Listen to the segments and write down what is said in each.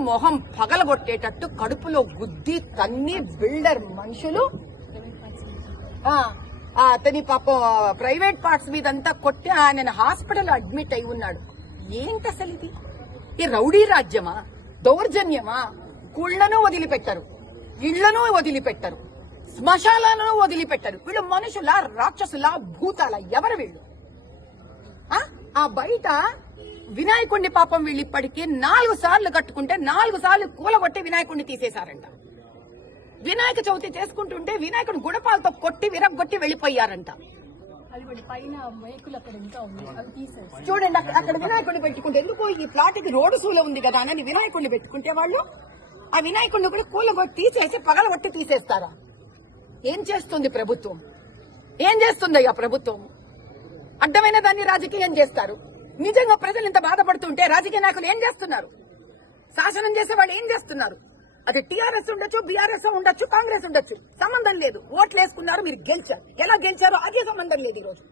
మొహం పగలగొట్టేటట్టు కడుపులో గుద్ది తన్ని బిల్డర్ మనుషులు. ఆ, ఆ, అతని పాపం ప్రైవేట్ పార్ట్స్ మీదంతా కొట్టి ఆయన హాస్పిటల్ అడ్మిట్ అయి ఉన్నాడు. ఏంటి అసలు ఇది? ఈ రౌడీ రాజ్యమా? దౌర్జన్యమా? కుళ్ళను వదిలిపెట్టరు. ఇళ్ళను వదిలిపెట్టరు. శ్మశాలను వదిలిపెట్టరు. వీళ్ళు మనుషుల రాక్షసుల భూతాల ఎవరు వీళ్ళు? ఆ బయట వినాయకుడిని పాపం వీళ్ళు ఇప్పటికీ నాలుగు సార్లు కట్టుకుంటే నాలుగు సార్లు కూలగొట్టి వినాయకుడిని తీసేశారంట. వినాయక చవితి చేసుకుంటుంటే వినాయకుడు గుడపాలతో కొట్టి విరగొట్టి వెళ్ళిపోయారంట. చూడండి అక్కడ అక్కడ వినాయకుడిని పెట్టుకుంటే ఎందుకో ఈ ప్లాట్కి రోడ్డు సూల ఉంది కదా అని వినాయకుడిని పెట్టుకుంటే వాళ్ళు ఆ వినాయకుడిని కూడా కూలగొట్టి తీసేసి పగలగొట్టి తీసేస్తారా? ఏం చేస్తుంది ప్రభుత్వం? ఏం చేస్తుంది అయ్యా ప్రభుత్వం? అడ్డమైన దాన్ని రాజకీయం చేస్తారు. నిజంగా ప్రజలు ఇంత బాధపడుతుంటే రాజకీయ నాయకులు ఏం చేస్తున్నారు? శాసనం చేసే వాళ్ళు ఏం చేస్తున్నారు? అది టీఆర్ఎస్ ఉండొచ్చు బీఆర్ఎస్ ఉండొచ్చు కాంగ్రెస్ ఉండొచ్చు. సంబంధం లేదు. ఓట్లు వేసుకున్నారు మీరు గెలిచారు. ఎలా గెలిచారో అదే సంబంధం లేదు ఈరోజు.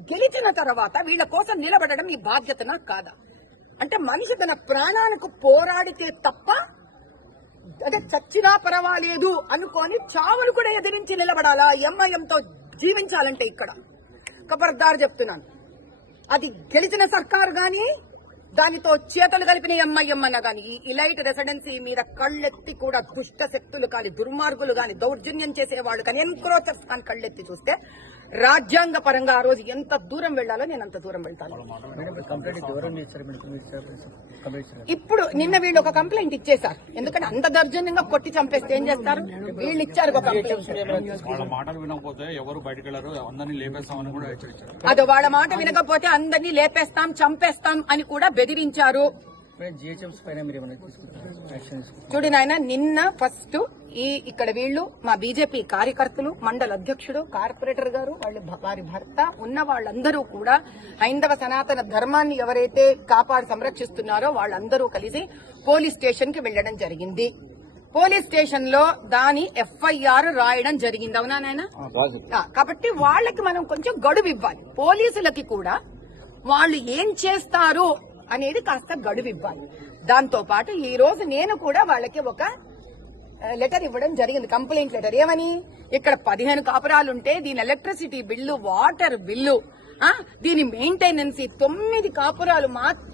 గెలిచిన తర్వాత వీళ్ళ కోసం నిలబడడం మీ బాధ్యతన కాదా? అంటే మనిషి తన ప్రాణానికి పోరాడితే తప్ప అదే చచ్చినా పర్వాలేదు అనుకొని చావును కూడా ఎదిరించి నిలబడాలా? ఎంఐఎంతో జీవించాలంటే ఇక్కడ. ఖబర్దార్ చెప్తున్నాను. అది గెలిచిన సర్కారు గాని దానితో చేతలు కలిపిన ఎంఐఎం అన్న గాని ఈ ఇలైట్ రెసిడెన్సీ మీద కళ్ళెత్తి కూడా దుష్ట శక్తులు కాని దుర్మార్గులు కాని దౌర్జన్యం చేసేవాళ్ళు కానీ ఎన్క్రోచర్స్ కానీ కళ్ళెత్తి చూస్తే రాజ్యాంగ పరంగా ఆ రోజు ఎంత దూరం వెళ్ళాలో నేను అంత దూరం వెళ్తాను. ఇప్పుడు నిన్న వీళ్ళు ఒక కంప్లైంట్ ఇచ్చేశారు. ఎందుకంటే అంత దౌర్జన్యంగా కొట్టి చంపేస్తే ఏం చేస్తారు? వీళ్ళు ఇచ్చారు ఒక కంప్లైంట్. అది వాళ్ళ మాట వినకపోతే అందరినీ లేపేస్తాం చంపేస్తాం అని కూడా బెదిరించారు. చూడు నాయన నిన్న ఫస్ట్ ఈ ఇక్కడ వీళ్ళు మా బీజేపీ కార్యకర్తలు మండల అధ్యక్షుడు కార్పొరేటర్ గారు వాళ్ళ వారి భర్త ఉన్న వాళ్ళందరూ కూడా హైందవ సనాతన ధర్మాన్ని ఎవరైతే కాపాడి సంరక్షిస్తున్నారో వాళ్ళందరూ కలిసి పోలీస్ స్టేషన్కి వెళ్ళడం జరిగింది. పోలీస్ స్టేషన్లో దాని ఎఫ్ఐఆర్ రాయడం జరిగింది. అవునా నాయన? కాబట్టి వాళ్ళకి మనం కొంచెం గడువు ఇవ్వాలి. పోలీసులకి కూడా వాళ్ళు ఏం చేస్తారు అనేది కాస్త గడువు ఇవ్వాలి. దాంతో పాటు ఈ రోజు నేను కూడా వాళ్ళకి ఒక లెటర్ ఇవ్వడం జరిగింది కంప్లైంట్ లెటర్. ఏమని? ఇక్కడ పదిహేను కాపురాలుంటే దీని ఎలక్ట్రిసిటీ బిల్లు వాటర్ బిల్లు దీని మెయింటెనెన్స్ తొమ్మిది కాపురాలు మాత్రం